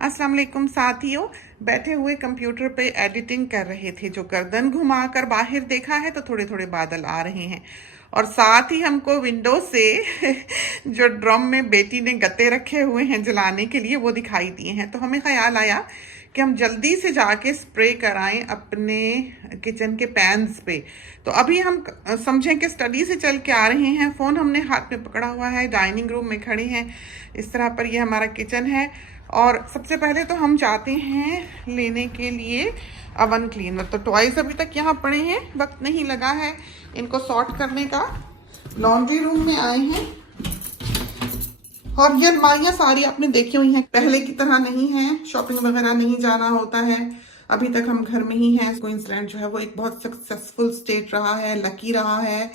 अस्सलाम वालेकुम साथियों, बैठे हुए कंप्यूटर पे एडिटिंग कर रहे थे। जो गर्दन घुमाकर बाहर देखा है तो थोड़े थोड़े बादल आ रहे हैं और साथ ही हमको विंडो से जो ड्रम में बेटी ने गत्ते रखे हुए हैं जलाने के लिए वो दिखाई दिए हैं। तो हमें ख्याल आया कि हम जल्दी से जाके स्प्रे कराएं अपने किचन के पैन्स पे। तो अभी हम समझें कि स्टडी से चल के आ रहे हैं, फ़ोन हमने हाथ में पकड़ा हुआ है, डाइनिंग रूम में खड़े हैं इस तरह पर। ये हमारा किचन है और सबसे पहले तो हम जाते हैं लेने के लिए अवन क्लीनर। तो टॉयज अभी तक यहाँ पड़े हैं, वक्त नहीं लगा है इनको सॉर्ट करने का। लॉन्ड्री रूम में आए हैं और ये अलमारियाँ सारी आपने देखी हुई हैं, पहले की तरह नहीं है, शॉपिंग वगैरह नहीं जाना होता है। अभी तक हम घर में ही हैं। क्वींसलैंड जो है वो एक बहुत सक्सेसफुल स्टेट रहा है, लकी रहा है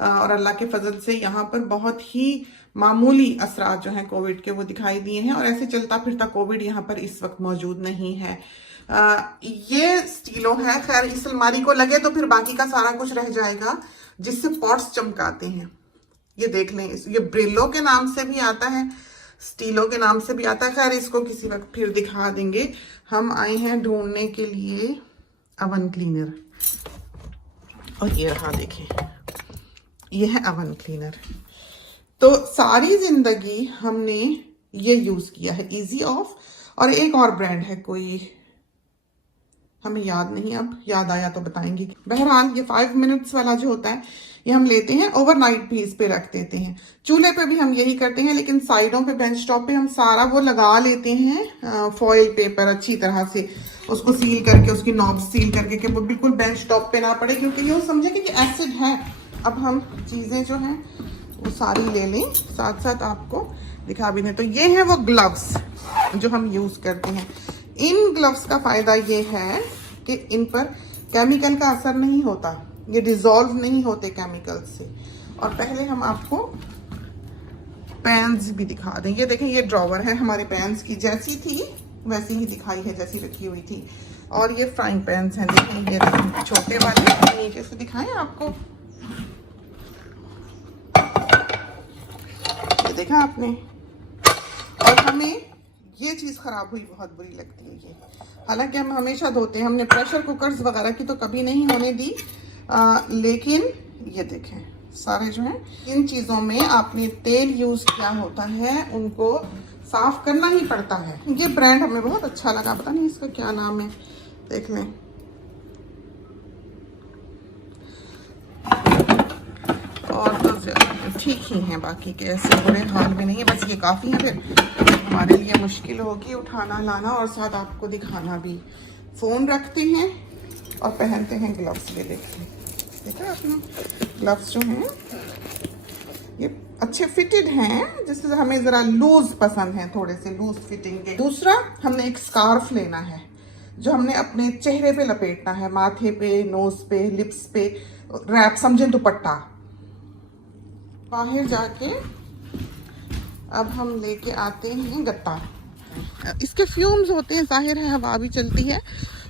और अल्लाह के फजल से यहाँ पर बहुत ही मामूली असरात जो हैं कोविड के वो दिखाई दिए हैं और ऐसे चलता फिरता कोविड यहाँ पर इस वक्त मौजूद नहीं है। ये स्टीलो है। खैर इस अलमारी को लगे तो फिर बाकी का सारा कुछ रह जाएगा जिससे पॉट्स चमकाते हैं। ये देख लें, ये ब्रिलो के नाम से भी आता है, स्टीलो के नाम से भी आता है। खैर इसको किसी वक्त फिर दिखा देंगे। हम आए हैं ढूंढने के लिए अवन क्लीनर और ये रहा, देखें ये है अवन क्लीनर। तो सारी जिंदगी हमने ये यूज किया है, इजी ऑफ, और एक और ब्रांड है कोई, हमें याद नहीं, अब याद आया तो बताएंगे। बहरहाल ये 5 मिनट्स वाला जो होता है ये हम लेते हैं, ओवरनाइट भी इस पे रख देते हैं। चूल्हे पे भी हम यही करते हैं, लेकिन साइडों पे बेंच टॉप पे हम सारा वो लगा लेते हैं फॉइल पेपर अच्छी तरह से, उसको सील करके, उसकी नॉब सील करके कि वो बिल्कुल बेंच टॉप पे ना पड़े, क्योंकि ये समझे कि एसिड है। अब हम चीजें जो हैं वो सारी ले लें, साथ साथ आपको दिखा भी दें। तो ये है वो ग्लव्स जो हम यूज करते हैं। इन ग्लव्स का फायदा ये है कि इन पर केमिकल का असर नहीं होता, ये डिजॉल्व नहीं होते केमिकल से। और पहले हम आपको पैन्स भी दिखा दें। ये देखें, ये ड्रॉवर है हमारे पैन्स की, जैसी थी वैसी ही दिखाई है जैसी रखी हुई थी। और ये फ्राइंग पैन्स हैं, देखें ये देखें छोटे वाले, नीचे से दिखाएं आपको, ये देखा आपने। और हमें ये चीज़ ख़राब हुई बहुत बुरी लगती है ये, हालांकि हम हमेशा धोते हैं, हमने प्रेशर कुकर्स वगैरह की तो कभी नहीं होने दी, लेकिन ये देखें सारे जो हैं, इन चीज़ों में आपने तेल यूज़ किया होता है, उनको साफ करना ही पड़ता है। ये ब्रांड हमें बहुत अच्छा लगा, पता नहीं इसका क्या नाम है, देख लें। और तो ठीक ही हैं, बाकी के ऐसे बुरे हाल में नहीं है, बस ये काफ़ी है, फिर हमारे लिए मुश्किल होगी उठाना लाना और साथ आपको दिखाना भी। फ़ोन रखते हैं और पहनते हैं ग्लव्स। ले लेते हैं, देखा आपने ग्लव्स जो हैं ये अच्छे फिटेड हैं, जिससे हमें ज़रा लूज पसंद है, थोड़े से लूज फिटिंग के। दूसरा, हमने एक स्कार्फ लेना है जो हमने अपने चेहरे पे लपेटना है, माथे पे, नोज पे, लिप्स पे, रैप समझें दुपट्टा। बाहर जाके अब हम लेके आते हैं गत्ता। इसके फ्यूम्स होते हैं, जाहिर है हवा भी चलती है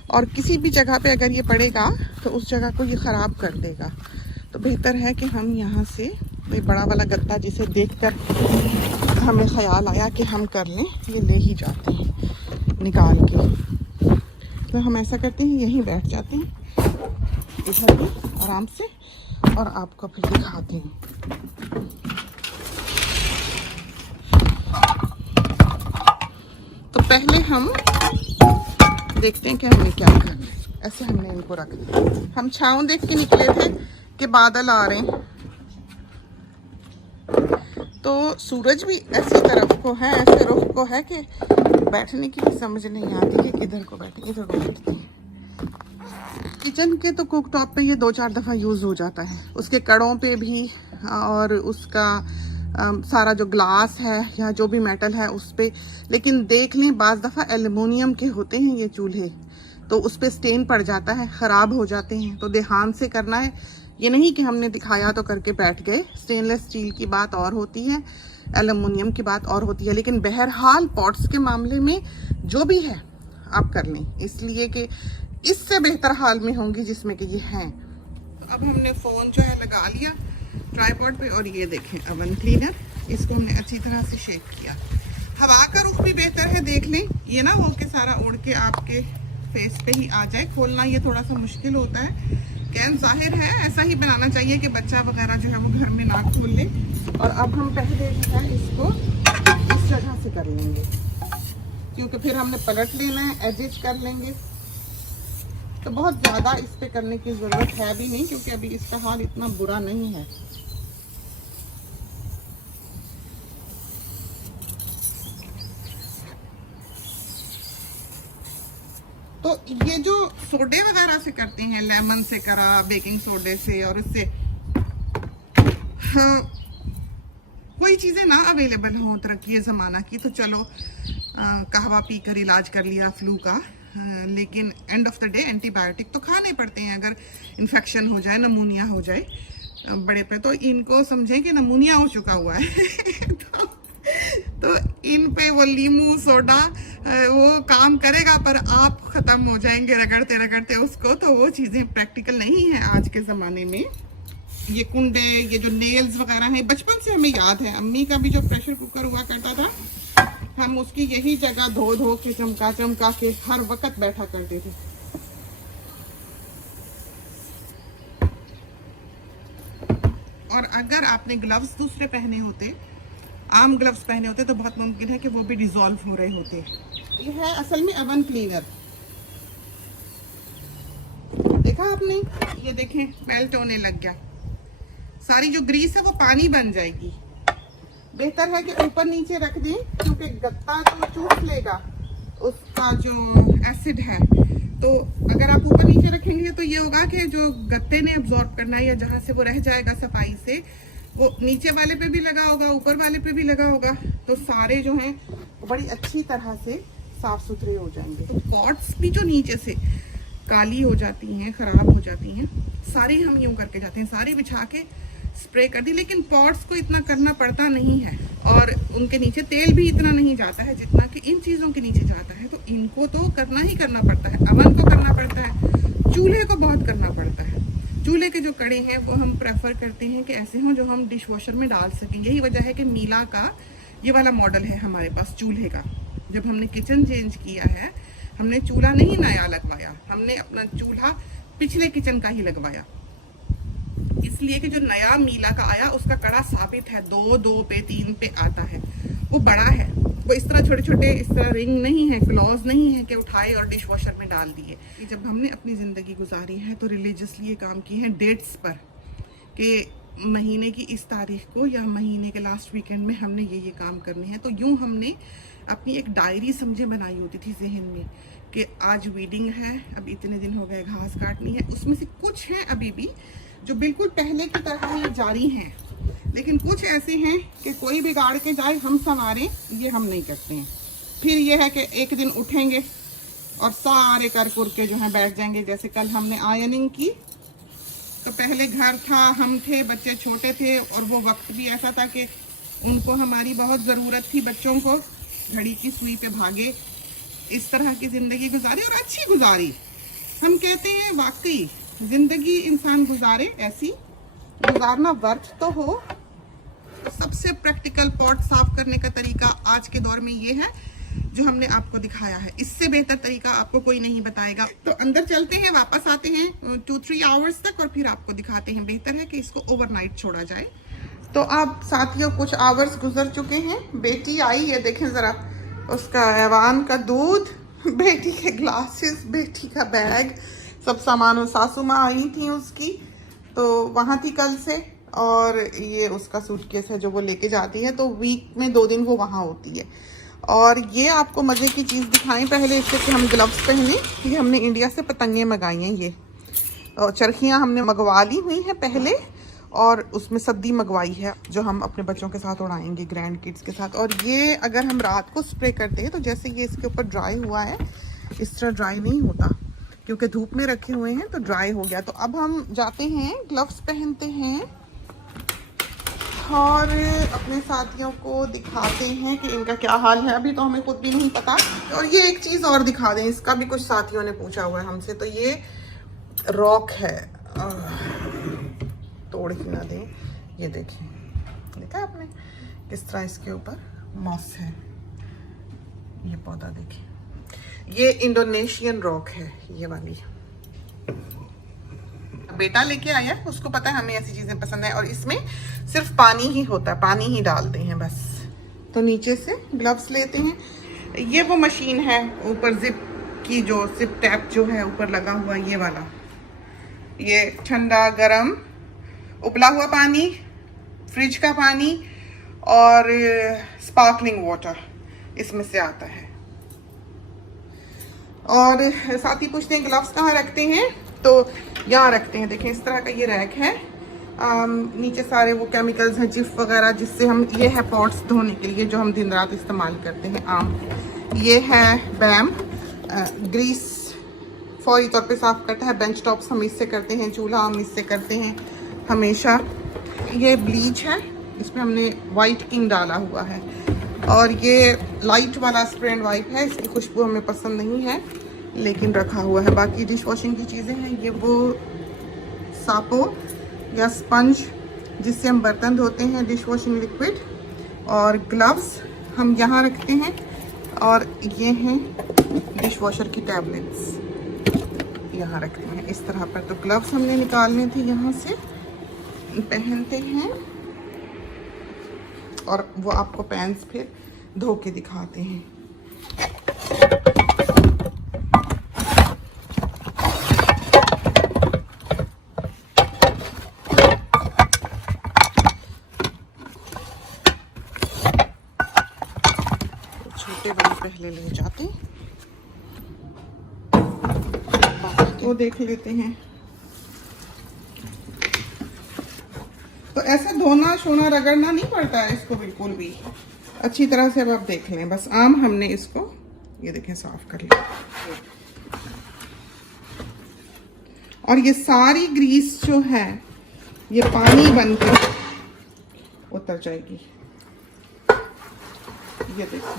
और किसी भी जगह पे अगर ये पड़ेगा तो उस जगह को ये ख़राब कर देगा। तो बेहतर है कि हम यहाँ से ये बड़ा वाला गत्ता, जिसे देखकर हमें ख्याल आया कि हम कर लें, ये ले ही जाते हैं निकाल के। तो हम ऐसा करते हैं, यहीं बैठ जाते हैं इधर भी आराम से और आपको फिर दिखाते हैं। तो पहले हम देखते हैं कि हमें क्या करना है। ऐसे हमने इनको रख दिया। हम छाँव देख के निकले थे कि बादल आ रहे हैं, तो सूरज भी ऐसी तरफ को है, ऐसे रुख को है कि बैठने की भी समझ नहीं आती कि किधर को बैठे, इधर को बैठते हैं। किचन के तो कुक टॉप पे ये 2-4 दफ़ा यूज़ हो जाता है, उसके कड़ों पे भी, और उसका सारा जो ग्लास है या जो भी मेटल है उस पे। लेकिन देख लें, बाज़ दफ़ा एल्युमिनियम के होते हैं ये चूल्हे, तो उस पे स्टेन पड़ जाता है, ख़राब हो जाते हैं। तो ध्यान से करना है, ये नहीं कि हमने दिखाया तो करके बैठ गए। स्टेनलेस स्टील की बात और होती है, एल्युमिनियम की बात और होती है, लेकिन बहरहाल पॉट्स के मामले में जो भी है आप कर लें, इसलिए कि इससे बेहतर हाल में होंगी जिसमें कि ये हैं। तो अब हमने फ़ोन जो है लगा लिया ट्राइपॉड पे और ये देखें अवन क्लीनर, इसको हमने अच्छी तरह से शेक किया। हवा का रुख भी बेहतर है, देख लें, ये ना हो कि सारा उड़ के आपके फेस पे ही आ जाए। खोलना ये थोड़ा सा मुश्किल होता है। कैन जाहिर है ऐसा ही बनाना चाहिए कि बच्चा वगैरह जो है वो घर में ना खोल ले। और अब हम पहले जो है इसको इस जगह से कर लेंगे, क्योंकि फिर हमने पलट लेना है, एडजस्ट कर लेंगे। तो बहुत ज़्यादा इस पे करने की ज़रूरत है भी नहीं, क्योंकि अभी इसका हाल इतना बुरा नहीं है। तो ये जो सोडे वगैरह से करते हैं, लेमन से करा, बेकिंग सोडे से, और इससे हाँ, कोई चीज़ें ना अवेलेबल हों तरक्की ज़माना की, तो चलो कहवा पी कर इलाज कर लिया फ्लू का। लेकिन end of the day antibiotic तो खाने पड़ते हैं अगर इन्फेक्शन हो जाए, नमूनिया हो जाए बड़े पे। तो इनको समझें कि नमूनिया हो चुका हुआ है तो इन पे वो लीमू सोडा वो काम करेगा, पर आप ख़त्म हो जाएंगे रगड़ते रगड़ते उसको। तो वो चीज़ें प्रैक्टिकल नहीं है आज के ज़माने में। ये कुंडे, ये जो नेल्स वगैरह हैं, बचपन से हमें याद है अम्मी का भी जो प्रेशर कुकर हुआ करता था, हम उसकी यही जगह धो धो के चमका चमका के हर वक्त बैठा करते थे। और अगर आपने ग्लव्स दूसरे पहने होते, आम ग्लव्स पहने होते, तो बहुत मुमकिन है कि वो भी डिसॉल्व हो रहे होते। ये है असल में ओवन क्लीनर, देखा आपने, ये देखें मेल्ट होने लग गया। सारी जो ग्रीस है वो पानी बन जाएगी। बेहतर है कि ऊपर नीचे रख दें, क्योंकि गत्ता तो चूस लेगा उसका जो एसिड है। तो अगर आप ऊपर नीचे रखेंगे तो ये होगा कि जो गत्ते ने अब्जॉर्ब करना है या जहाँ से वो रह जाएगा सफाई से, वो नीचे वाले पे भी लगा होगा, ऊपर वाले पे भी लगा होगा। तो सारे जो हैं बड़ी अच्छी तरह से साफ सुथरे हो जाएंगे। तो पॉट्स भी जो नीचे से काली हो जाती हैं, खराब हो जाती हैं, सारी हम यूं करके जाते हैं, सारी बिछा के स्प्रे कर दी। लेकिन पॉट्स को इतना करना पड़ता नहीं है, और उनके नीचे तेल भी इतना नहीं जाता है जितना कि इन चीज़ों के नीचे जाता है। तो इनको तो करना ही करना पड़ता है, अवन को करना पड़ता है, चूल्हे को बहुत करना पड़ता है। चूल्हे के जो कड़े हैं वो हम प्रेफर करते हैं कि ऐसे हों जो हम डिश वॉशर में डाल सकें। यही वजह है कि मीला का ये वाला मॉडल है हमारे पास चूल्हे का। जब हमने किचन चेंज किया है, हमने चूल्हा नहीं नया लगवाया, हमने अपना चूल्हा पिछले किचन का ही लगवाया, इसलिए कि जो नया मीला का आया उसका कड़ा साबित है, 2 पे 3 पे आता है, वो बड़ा है, वो इस तरह छोटे छोटे इस तरह रिंग नहीं है, क्लॉज नहीं है कि उठाए और डिश वॉशर में डाल दिए। जब हमने अपनी ज़िंदगी गुजारी है तो रिलीजियसली ये काम किए हैं डेट्स पर, कि महीने की इस तारीख को या महीने के लास्ट वीकेंड में हमने ये काम करने हैं। तो यूँ हमने अपनी एक डायरी समझे बनाई होती थी जहन में कि आज वीडिंग है, अब इतने दिन हो गए घास काटनी है। उसमें से कुछ हैं अभी भी जो बिल्कुल पहले की तरह ही जारी हैं, लेकिन कुछ ऐसे हैं कि कोई बिगाड़ के जाए हम संवारें, ये हम नहीं करते हैं। फिर ये है कि एक दिन उठेंगे और सारे कर कुर के जो है बैठ जाएंगे। जैसे कल हमने आयनिंग की, तो पहले घर था, हम थे, बच्चे छोटे थे, और वो वक्त भी ऐसा था कि उनको हमारी बहुत ज़रूरत थी, बच्चों को घड़ी की सुई पे भागे, इस तरह की ज़िंदगी गुजारी और अच्छी गुजारी। हम कहते हैं वाकई ज़िंदगी इंसान गुजारे ऐसी, गुजारना वर्थ तो हो। तो सबसे प्रैक्टिकल पॉट साफ करने का तरीका आज के दौर में ये है जो हमने आपको दिखाया है। इससे बेहतर तरीका आपको कोई नहीं बताएगा। तो अंदर चलते हैं, वापस आते हैं 2-3 आवर्स तक, और फिर आपको दिखाते हैं। बेहतर है कि इसको ओवरनाइट छोड़ा जाए। तो अब साथियों कुछ आवर्स गुजर चुके हैं, बेटी आई, ये देखें ज़रा, उसका ऐवान का दूध, बेटी के ग्लासेस, बेटी का बैग, सब सामान। सासू माँ आई थी उसकी, तो वहाँ थी कल से, और ये उसका सूटकेस है जो वो लेके जाती है, तो वीक में 2 दिन वो वहाँ होती है। और ये आपको मज़े की चीज़ दिखाएं पहले इससे कि हम ग्लव्स पहने। ये हमने इंडिया से पतंगे मंगाई हैं, ये चरखियाँ हमने मंगवा ली हुई हैं पहले, और उसमें सब्दी मंगवाई है जो हम अपने बच्चों के साथ उड़ाएंगे, ग्रैंड किड्स के साथ। और ये अगर हम रात को स्प्रे करते हैं तो जैसे ये इसके ऊपर ड्राई हुआ है, इस तरह ड्राई नहीं होता, क्योंकि धूप में रखे हुए हैं तो ड्राई हो गया। तो अब हम जाते हैं, ग्लव्स पहनते हैं और अपने साथियों को दिखाते हैं कि इनका क्या हाल है। अभी तो हमें खुद भी नहीं पता। और ये एक चीज़ और दिखा दें, इसका भी कुछ साथियों ने पूछा हुआ है हमसे। तो ये रॉक है, तोड़ ही ना दें, ये देखिए, देखा आपने किस तरह इसके ऊपर मॉस है। ये पौधा देखिए, ये इंडोनेशियन रॉक है ये वाली। बेटा लेके आया, उसको पता है हमें ऐसी चीजें पसंद है, और इसमें सिर्फ पानी ही होता है, पानी ही डालते हैं बस। तो नीचे से ग्लव्स लेते हैं। ये वो मशीन है ऊपर जिप की, जो जिप टैप जो है ऊपर लगा हुआ, ये वाला। ये ठंडा गरम उबला हुआ पानी, फ्रिज का पानी और स्पार्कलिंग वाटर इसमें से आता है। और साथ ही पूछते हैं ग्लव्स कहाँ रखते हैं, तो यहाँ रखते हैं। देखें इस तरह का ये रैक है, नीचे सारे वो केमिकल्स हैं, जिफ वगैरह, जिससे हम, ये है पॉट्स धोने के लिए जो हम दिन रात इस्तेमाल करते हैं आम। ये है बैम, ग्रीस फौरी तौर पे साफ करता है। बेंच टॉप्स हम इससे करते हैं, चूल्हा हम इससे करते हैं हमेशा। ये ब्लीच है, इसमें हमने वाइट किंग डाला हुआ है। और ये लाइट वाला स्प्रे एंड वाइप है, इसकी खुशबू हमें पसंद नहीं है लेकिन रखा हुआ है। बाकी डिश वॉशिंग की चीज़ें हैं, ये वो सापो या स्पंज जिससे हम बर्तन धोते हैं, डिश वॉशिंग लिक्विड। और ग्लव्स हम यहाँ रखते हैं, और ये हैं डिश वॉशर की टैबलेट्स यहाँ रखते हैं इस तरह पर। तो ग्लव्स हमने निकालने थे, यहाँ से पहनते हैं और वो आपको पैंस फिर धो के दिखाते हैं। छोटे बड़े पहले ले जाते, वो देख लेते हैं। तो ऐसा धोना शोना रगड़ना नहीं पड़ता है इसको बिल्कुल भी, अच्छी तरह से अब आप देख लें। बस आम हमने इसको ये देखें साफ कर लिया, और ये सारी ग्रीस जो है ये पानी बनकर उतर जाएगी। ये देखो,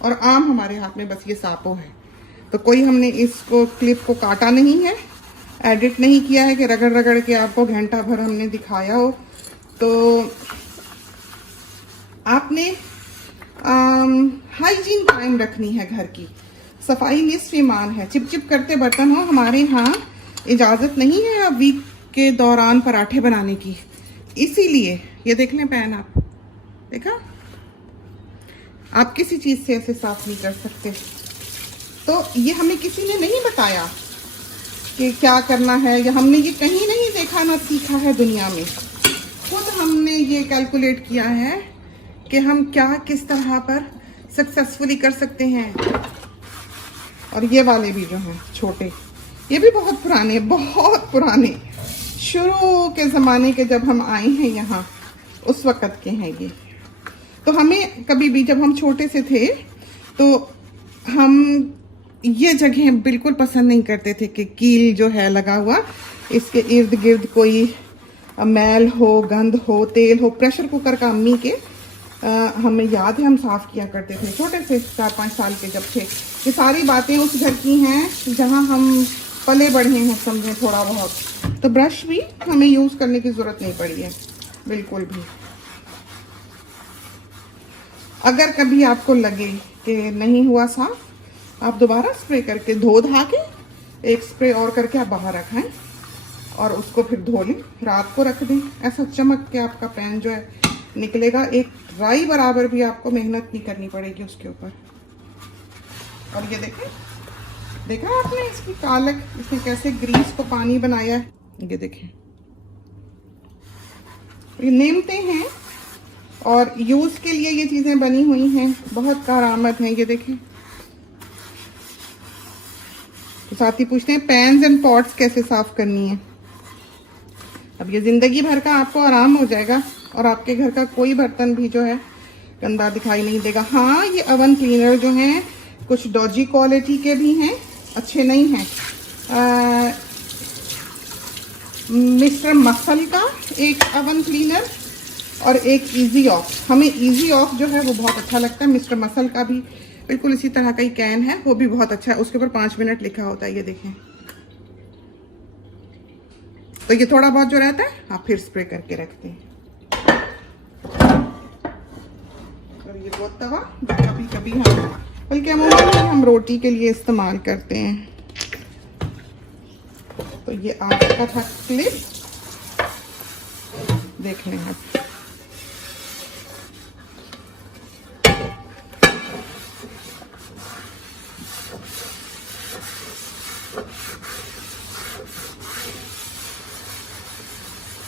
और आम हमारे हाथ में बस ये सापो है। तो कोई हमने इसको क्लिप को काटा नहीं है, एडिट नहीं किया है कि रगड़ रगड़ के आपको घंटा भर हमने दिखाया हो। तो आपने हाइजीन कायम रखनी है, घर की सफाई निस्फ ईमान है। चिपचिप करते बर्तन हो, हमारे यहाँ इजाज़त नहीं है वीक के दौरान पराठे बनाने की। इसीलिए ये देख लें पैन, आप देखा, आप किसी चीज़ से ऐसे साफ नहीं कर सकते। तो ये हमें किसी ने नहीं बताया कि क्या करना है, या हमने ये कहीं नहीं देखा ना सीखा है दुनिया में। खुद हमने ये कैलकुलेट किया है कि हम क्या किस तरह पर सक्सेसफुली कर सकते हैं। और ये वाले भी जो हैं छोटे, ये भी बहुत पुराने शुरू के ज़माने के जब हम आए हैं यहाँ, उस वक़्त के हैं ये। तो हमें कभी भी जब हम छोटे से थे तो हम ये जगह बिल्कुल पसंद नहीं करते थे कि कील जो है लगा हुआ, इसके इर्द गिर्द कोई मैल हो, गंध हो, तेल हो। प्रेशर कुकर का अम्मी के हमें याद है, हम साफ़ किया करते थे छोटे से, 4-5 साल के जब थे। ये सारी बातें उस घर की हैं जहाँ हम पले बढ़े हैं, समझें थोड़ा बहुत। तो ब्रश भी हमें यूज़ करने की ज़रूरत नहीं पड़ी है बिल्कुल भी। अगर कभी आपको लगे कि नहीं हुआ साफ, आप दोबारा स्प्रे करके धो धा के एक स्प्रे और करके आप बाहर रखें और उसको फिर धो लें, रात को रख दें। ऐसा चमक के आपका पैन जो है निकलेगा। एक राई बराबर भी आपको मेहनत नहीं करनी पड़ेगी उसके ऊपर। और ये देखें, देखा आपने इसकी कालक, इसने कैसे ग्रीस को पानी बनाया है। ये देखें, ये नेमते हैं और यूज़ के लिए ये चीज़ें बनी हुई हैं, बहुत कारआमद हैं। ये देखें। तो साथी पूछते हैं पैन्स एंड पॉट्स कैसे साफ करनी है। अब ये ज़िंदगी भर का आपको आराम हो जाएगा और आपके घर का कोई बर्तन भी जो है गंदा दिखाई नहीं देगा। हाँ, ये ओवन क्लीनर जो हैं कुछ डॉजी क्वालिटी के भी हैं, अच्छे नहीं हैं। मिस्टर मसल का एक ओवन क्लीनर और एक इजी ऑफ, हमें इजी ऑफ जो है वो बहुत अच्छा लगता है। मिस्टर मसल का भी बिल्कुल इसी तरह का ही कैन है, वो भी बहुत अच्छा है। उसके ऊपर 5 मिनट लिखा होता है, ये देखें। तो ये थोड़ा बहुत जो रहता है आप फिर स्प्रे करके रखते हैं। ये वो तवा कभी कभी बल्कि अमूमन हम रोटी के लिए इस्तेमाल करते हैं। तो ये आज का था क्लिप, देख लें आप।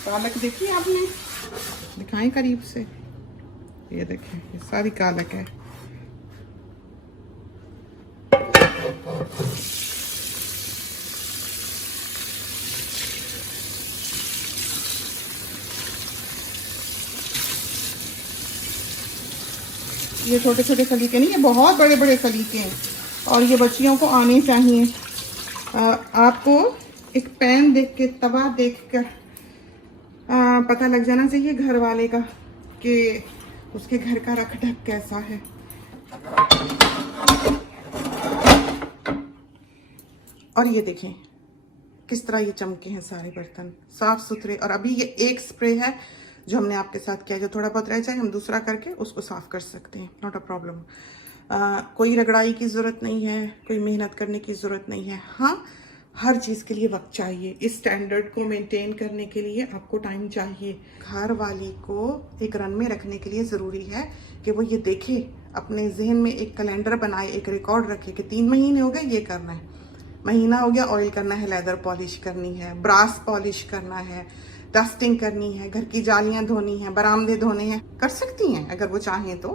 पालक देखी आपने, दिखाएं करीब से, ये देखें ये सारी पालक है। ये छोटे छोटे सलीके नहीं, ये बहुत बड़े बड़े सलीके हैं और ये बच्चियों को आने चाहिए। आपको एक पैन देख के, तवा देख कर पता लग जाना चाहिए घर वाले का कि उसके घर का रख ढक कैसा है। और ये देखें किस तरह ये चमके हैं सारे बर्तन, साफ सुथरे। और अभी ये एक स्प्रे है जो हमने आपके साथ किया, जो थोड़ा बहुत रह जाए हम दूसरा करके उसको साफ कर सकते हैं, नॉट अ प्रॉब्लम। कोई रगड़ाई की ज़रूरत नहीं है, कोई मेहनत करने की ज़रूरत नहीं है। हाँ, हर चीज़ के लिए वक्त चाहिए। इस स्टैंडर्ड को मेंटेन करने के लिए आपको टाइम चाहिए। घर वाली को एक रन में रखने के लिए ज़रूरी है कि वो ये देखे, अपने जहन में एक कैलेंडर बनाए, एक रिकॉर्ड रखे कि 3 महीने हो गए ये करना है, महीना हो गया ऑयल करना है, लेदर पॉलिश करनी है, ब्रास पॉलिश करना है, डस्टिंग करनी है, घर की जालियां धोनी है, बरामदे धोने हैं। कर सकती हैं अगर वो चाहें तो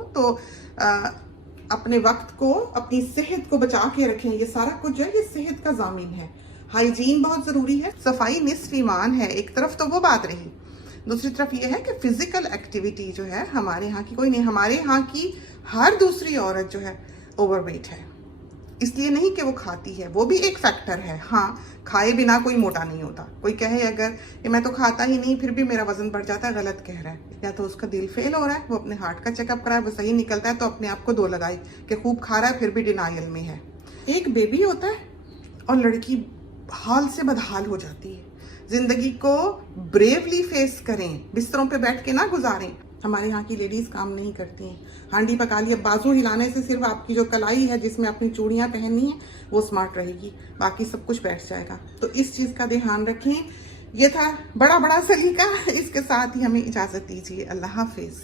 अपने वक्त को, अपनी सेहत को बचा के रखें। ये सारा कुछ जो है ये सेहत का जामिन है। हाइजीन बहुत जरूरी है, सफाई निस्फ ईमान है। एक तरफ तो वो बात रही, दूसरी तरफ ये है कि फिजिकल एक्टिविटी जो है हमारे यहाँ की कोई नहीं, हमारे यहाँ की हर दूसरी औरत जो है ओवरवेट है। इसलिए नहीं कि वो खाती है, वो भी एक फैक्टर है। हाँ, खाए बिना कोई मोटा नहीं होता। कोई कहे अगर कि मैं तो खाता ही नहीं फिर भी मेरा वजन बढ़ जाता है, गलत कह रहा है। या तो उसका दिल फेल हो रहा है, वो अपने हार्ट का चेकअप कराए, वो सही निकलता है तो अपने आप को 2 लगाए कि खूब खा रहा है फिर भी डिनाइल में है। एक बेबी होता है और लड़की हाल से बदहाल हो जाती है। जिंदगी को ब्रेवली फेस करें, बिस्तरों पे बैठ के ना गुजारें। हमारे यहाँ की लेडीज काम नहीं करती हैं। हांडी पका लिया, बाजू हिलाने से सिर्फ आपकी जो कलाई है जिसमें अपनी चूड़ियाँ पहननी है वो स्मार्ट रहेगी, बाकी सब कुछ बैठ जाएगा। तो इस चीज़ का ध्यान रखें। ये था बड़ा सलीका। इसके साथ ही हमें इजाज़त दीजिए। अल्लाह हाफिज़।